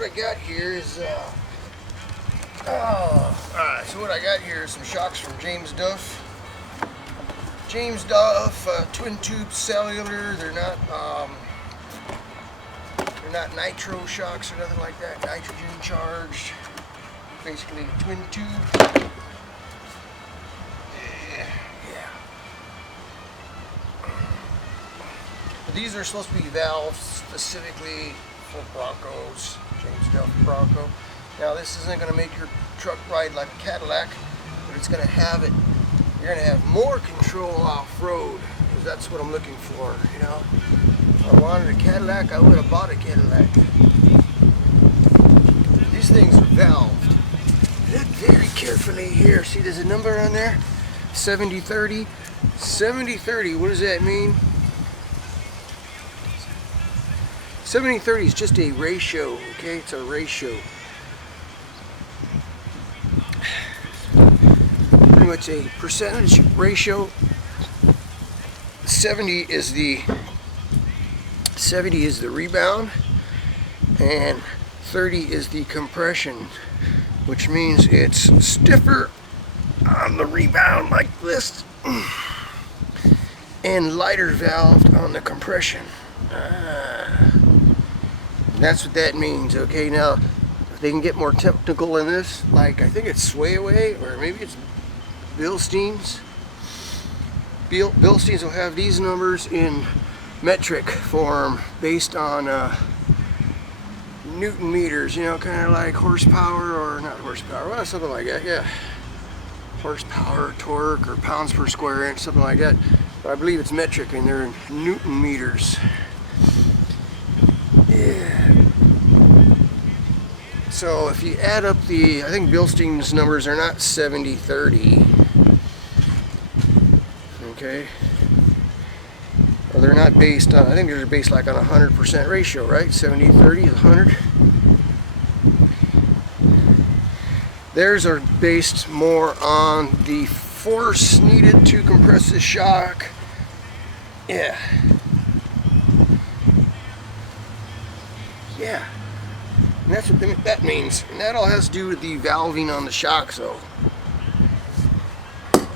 What I got here is alright, so what I got here is some shocks from James Duff. James Duff, twin tube cellular. They're not nitro shocks or nothing like that. Nitrogen charged. Basically a twin tube. Yeah. But these are supposed to be valves specifically for Broncos. James Duff Bronco. Now this isn't going to make your truck ride like a Cadillac, but it's going to have it. You're going to have more control off-road, because that's what I'm looking for, you know. If I wanted a Cadillac, I would have bought a Cadillac. These things are valved. Look very carefully here. See, there's a number on there? 7030. 7030, what does that mean? 7030 is just a ratio, okay? It's a ratio. Pretty much a percentage ratio. 70 is the rebound, and 30 is the compression, which means it's stiffer on the rebound like this, and lighter valved on the compression. That's what that means. Okay, now if they can get more technical in this, like I think it's Sway Away, or maybe it's Bilsteins. Bilsteins will have these numbers in metric form based on Newton meters, you know, kind of like horsepower, or not horsepower, well, something like that, yeah. Horsepower, torque, or pounds per square inch, something like that. But I believe it's metric, and they're in Newton meters. Yeah. So if you add up I think Bilstein's numbers are not 70-30. Okay. Well, they're not based on, I think they're based like on a 100% ratio, right? 70-30 is 100. Theirs are based more on the force needed to compress the shock. Yeah. Yeah. And that's what that means. And that all has to do with the valving on the shock, so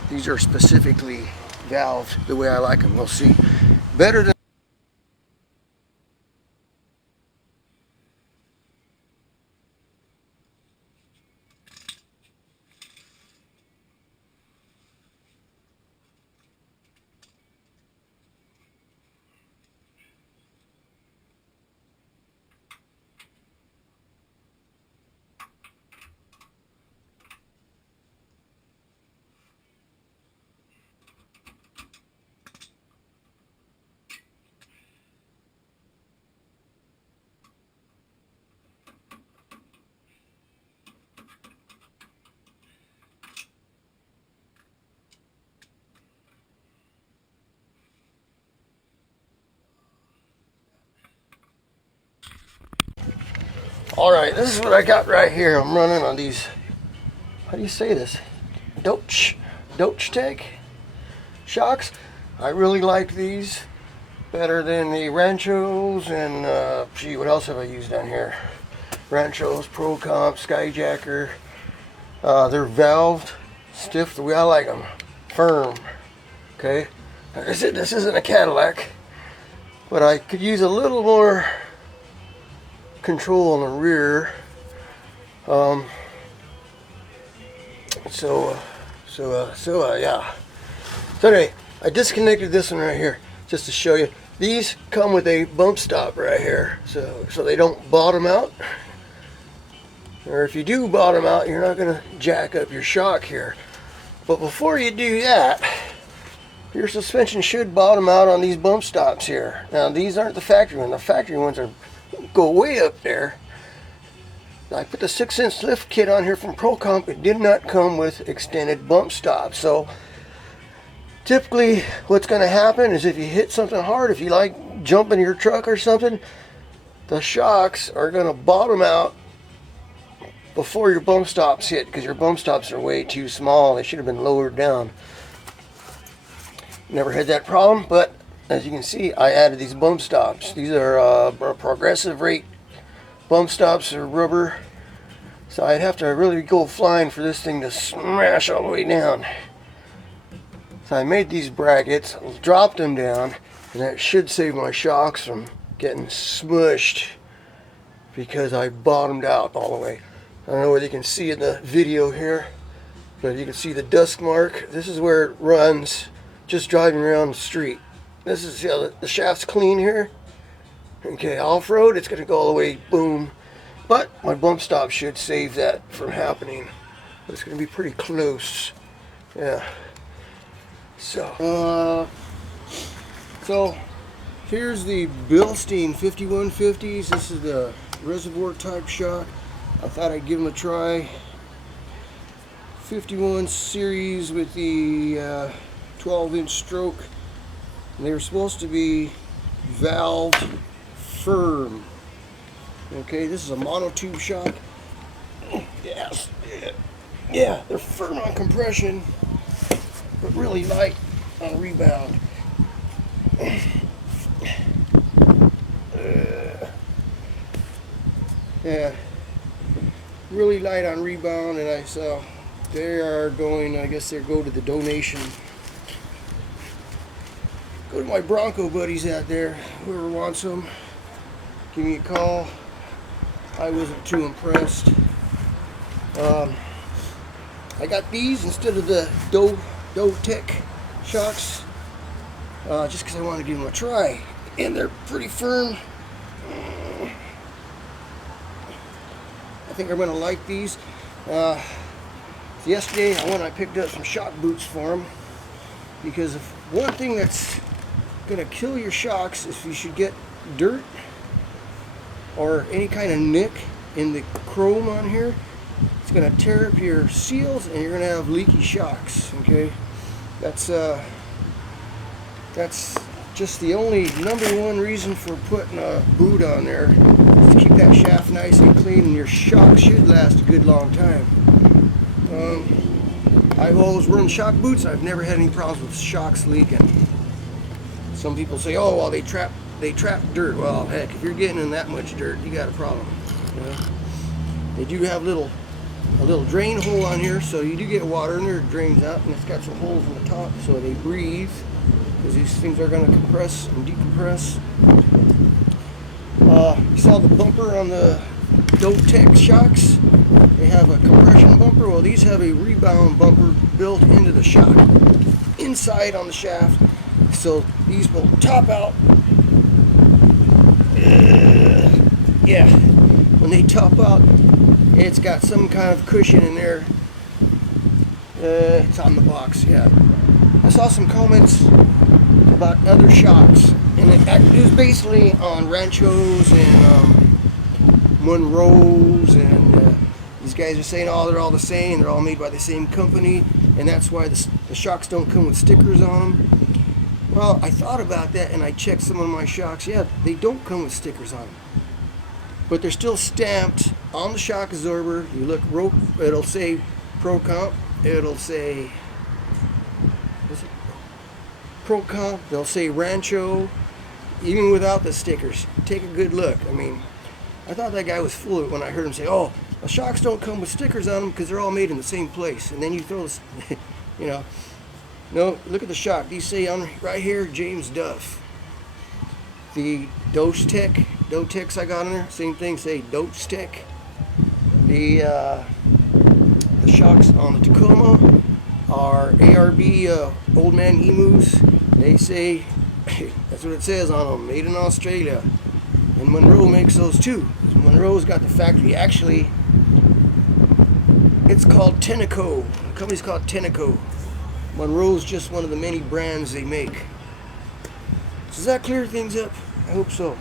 these are specifically valved the way I like them. We'll see. Better than Alright, this is what I got right here. I'm running on these, how do you say this? Deutsch Tech shocks. I really like these better than the Ranchos, and gee, what else have I used down here? Ranchos, Pro Comp, Skyjacker. They're valved, stiff the way I like them. Firm. Okay? Like I said, this isn't a Cadillac, but I could use a little more control on the rear. Yeah. So anyway, I disconnected this one right here just to show you. These come with a bump stop right here, so they don't bottom out. Or if you do bottom out, you're not going to jack up your shock here. But before you do that, your suspension should bottom out on these bump stops here. Now these aren't the factory ones. The factory ones go way up there. I put the 6-inch lift kit on here from Pro Comp. It did not come with extended bump stops. So typically what's going to happen is if you hit something hard, if you like jumping your truck or something, the shocks are going to bottom out before your bump stops hit, because your bump stops are way too small. They should have been lowered down. Never had that problem, but as you can see, I added these bump stops. These are a progressive rate bump stops are rubber, so I'd have to really go flying for this thing to smash all the way down. So I made these brackets, dropped them down, and that should save my shocks from getting smushed because I bottomed out all the way. I don't know whether you can see in the video here, but you can see the dust mark. This is where it runs just driving around the street. This is, yeah, the shaft's clean here. Okay, off-road, it's going to go all the way, boom. But my bump stop should save that from happening. But it's going to be pretty close. Yeah. So here's the Bilstein 5150s. This is the reservoir type shock. I thought I'd give them a try. 51 series with the 12-inch stroke. And they were supposed to be valved firm. Okay, this is a monotube shock. Yes, yeah, they're firm on compression, but really light on rebound. Yeah, really light on rebound, and I saw they are going, I guess they're going to the donation. Go to my Bronco buddies out there. Whoever wants them, give me a call. I wasn't too impressed. I got these instead of the Tech shocks, just because I want to give them a try, and they're pretty firm. I think I'm going to like these. Yesterday I picked up some shock boots for them, because if one thing that's going to kill your shocks is if you should get dirt or any kind of nick in the chrome on here. It's going to tear up your seals and you're going to have leaky shocks. Okay, that's just the only #1 reason for putting a boot on there, is to keep that shaft nice and clean, and your shocks should last a good long time. I've always worn shock boots. I've never had any problems with shocks leaking. Some people say, oh well, they trap dirt. Well, heck, if you're getting in that much dirt, you got a problem. You know? They do have a little drain hole on here, so you do get water in there. It drains out, and it's got some holes in the top so they breathe, because these things are going to compress and decompress. You saw the bumper on the Tech shocks. They have a compression bumper. Well, these have a rebound bumper built into the shock inside on the shaft, so these will top out. Yeah, when they top out, it's got some kind of cushion in there. It's on the box. Yeah, I saw some comments about other shocks, and it was basically on Ranchos and Monroes, and these guys are saying, oh, they're all the same, they're all made by the same company, and that's why the shocks don't come with stickers on them. Well, I thought about that, and I checked some of my shocks. Yeah, they don't come with stickers on them, but they're still stamped on the shock absorber. You look, it'll say Pro Comp, it'll say, is it Pro Comp, they'll say Rancho, even without the stickers. Take a good look. I mean, I thought that guy was full of it when I heard him say, oh, the shocks don't come with stickers on them because they're all made in the same place. And then you throw this, you know, no, look at the shock. These say on right here, James Duff. The Techs I got on there, same thing, say Tech. The shocks on the Tacoma are ARB Old Man Emus. They say, that's what it says on them, made in Australia. And Monroe makes those too. Monroe's got the factory. Actually, it's called Tenneco. The company's called Tenneco. Monroe's just one of the many brands they make. So does that clear things up? I hope so.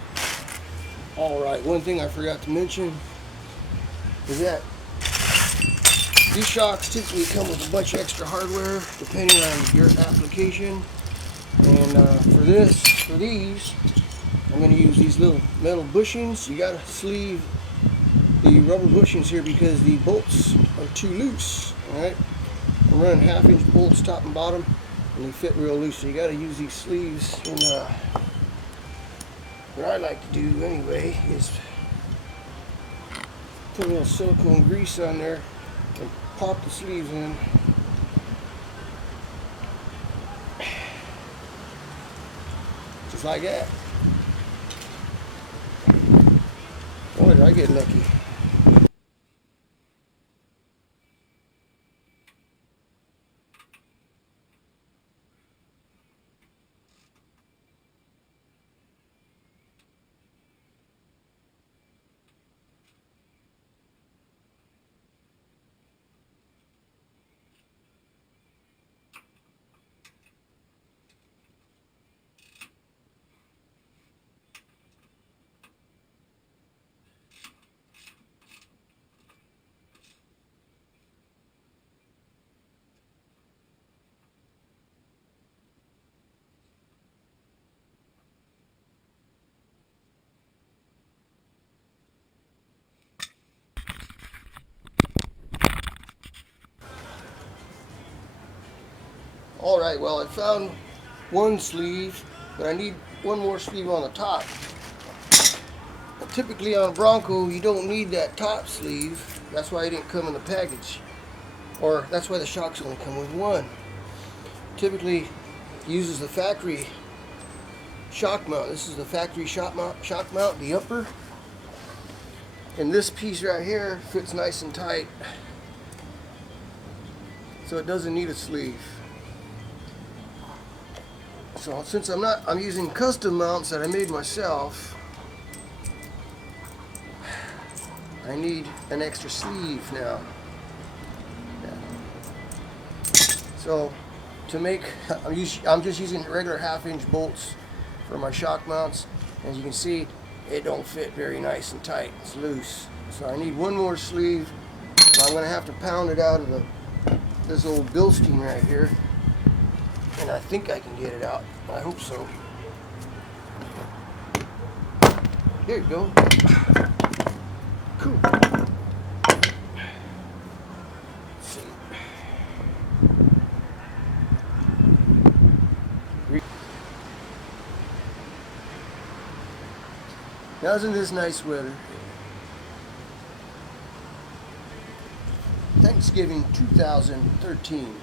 Alright, one thing I forgot to mention is that these shocks typically come with a bunch of extra hardware depending on your application. And for these, I'm going to use these little metal bushings. You got to sleeve the rubber bushings here because the bolts are too loose. Alright, I'm running 1/2-inch bolts top and bottom, and they fit real loose, so you got to use these sleeves. And what I like to do anyway is Put a little silicone grease on there and pop the sleeves in. Just like that. Boy, did I get lucky. Alright, well, I found one sleeve, but I need one more sleeve on the top. Typically on a Bronco, you don't need that top sleeve. That's why it didn't come in the package. Or that's why the shocks only come with one. Typically, it uses the factory shock mount. This is the factory shock mount, the upper. And this piece right here fits nice and tight. So it doesn't need a sleeve. So since I'm using custom mounts that I made myself, I need an extra sleeve now. So to make, I'm just using regular 1/2-inch bolts for my shock mounts. As you can see, it don't fit very nice and tight. It's loose. So I need one more sleeve. I'm going to have to pound it out of this old Bilstein right here. And I think I can get it out. I hope so. There you go. Cool. Let's see. Now isn't this nice weather? Thanksgiving 2013.